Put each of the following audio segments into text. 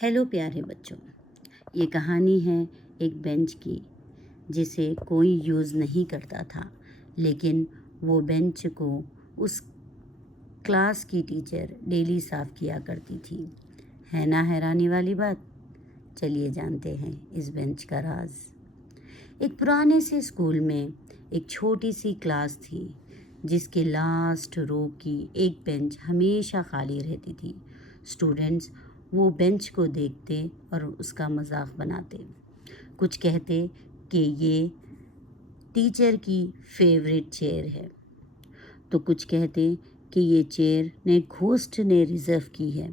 Hello प्यारे बच्चों, ये कहानी है एक बेंच की जिसे कोई यूज़ नहीं करता था, लेकिन वो बेंच को उस क्लास की टीचर डेली साफ़ किया करती थी। है ना हैरानी वाली बात? चलिए जानते हैं इस बेंच का राज। एक पुराने से स्कूल में एक छोटी सी क्लास थी जिसके लास्ट रो की एक बेंच हमेशा खाली रहती थी। स्टूडेंट्स वो बेंच को देखते और उसका मजाक बनाते। कुछ कहते कि ये टीचर की फेवरेट चेयर है, तो कुछ कहते कि ये चेयर ने घोस्ट ने रिज़र्व की है,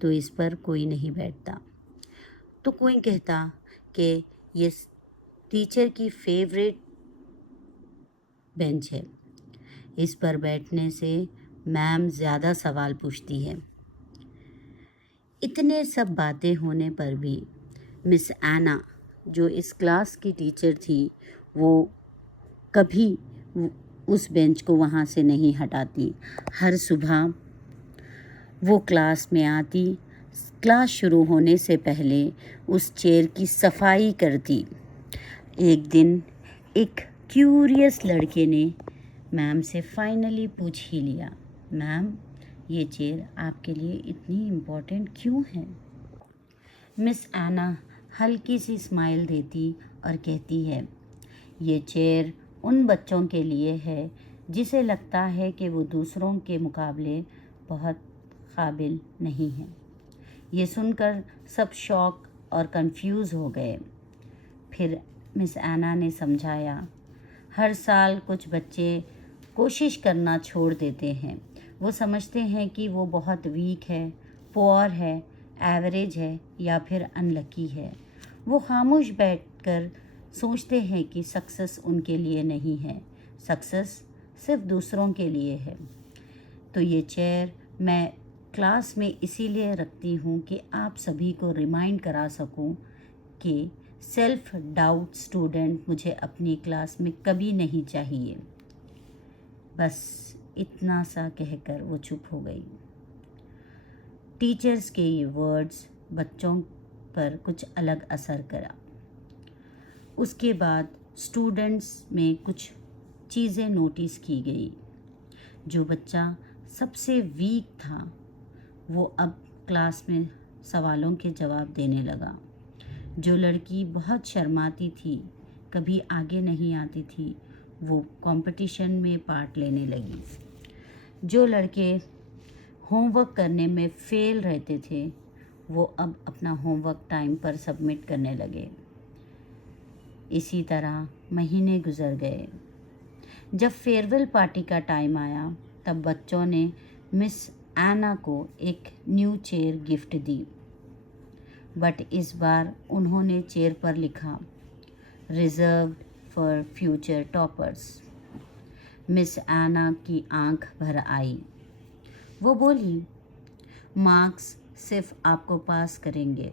तो इस पर कोई नहीं बैठता। तो कोई कहता कि ये टीचर की फेवरेट बेंच है, इस पर बैठने से मैम ज़्यादा सवाल पूछती है। इतने सब बातें होने पर भी मिस एना, जो इस क्लास की टीचर थी, वो कभी उस बेंच को वहाँ से नहीं हटाती। हर सुबह वो क्लास में आती, क्लास शुरू होने से पहले उस चेयर की सफाई करती। एक दिन एक क्यूरियस लड़के ने मैम से फाइनली पूछ ही लिया, मैम ये चेयर आपके लिए इतनी इम्पोर्टेंट क्यों है? मिस एना हल्की सी स्माइल देती और कहती है, ये चेयर उन बच्चों के लिए है जिसे लगता है कि वो दूसरों के मुकाबले बहुत काबिल नहीं है। ये सुनकर सब शॉक और कंफ्यूज हो गए। फिर मिस एना ने समझाया, हर साल कुछ बच्चे कोशिश करना छोड़ देते हैं। वो समझते हैं कि वो बहुत वीक है, पुअर है, एवरेज है या फिर अनलकी है। वो खामोश बैठकर सोचते हैं कि सक्सेस उनके लिए नहीं है, सक्सेस सिर्फ दूसरों के लिए है। तो ये चेयर मैं क्लास में इसीलिए रखती हूँ कि आप सभी को रिमाइंड करा सकूँ कि सेल्फ डाउट स्टूडेंट मुझे अपनी क्लास में कभी नहीं चाहिए। बस इतना सा कहकर वो चुप हो गई। टीचर्स के ये वर्ड्स बच्चों पर कुछ अलग असर करा। उसके बाद स्टूडेंट्स में कुछ चीज़ें नोटिस की गई। जो बच्चा सबसे वीक था वो अब क्लास में सवालों के जवाब देने लगा। जो लड़की बहुत शर्माती थी, कभी आगे नहीं आती थी, वो कंपटीशन में पार्ट लेने लगी। जो लड़के होमवर्क करने में फेल रहते थे, वो अब अपना होमवर्क टाइम पर सबमिट करने लगे। इसी तरह महीने गुजर गए। जब फेयरवेल पार्टी का टाइम आया, तब बच्चों ने मिस एना को एक न्यू चेयर गिफ्ट दी। बट इस बार उन्होंने चेयर पर लिखा, reserved for future toppers. Miss Anna की आंख भर आई। वो बोली, मार्क्स सिर्फ आपको पास करेंगे,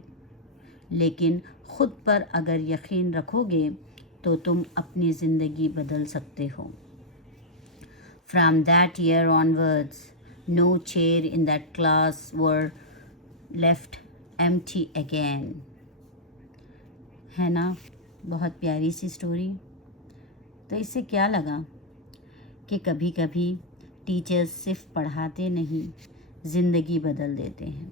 लेकिन खुद पर अगर यकीन रखोगे तो तुम अपनी ज़िंदगी बदल सकते हो। From that year onwards, no chair in that class were left empty again. है ना, बहुत प्यारी सी स्टोरी। तो इससे क्या लगा कि कभी कभी टीचर्स सिर्फ पढ़ाते नहीं, ज़िंदगी बदल देते हैं।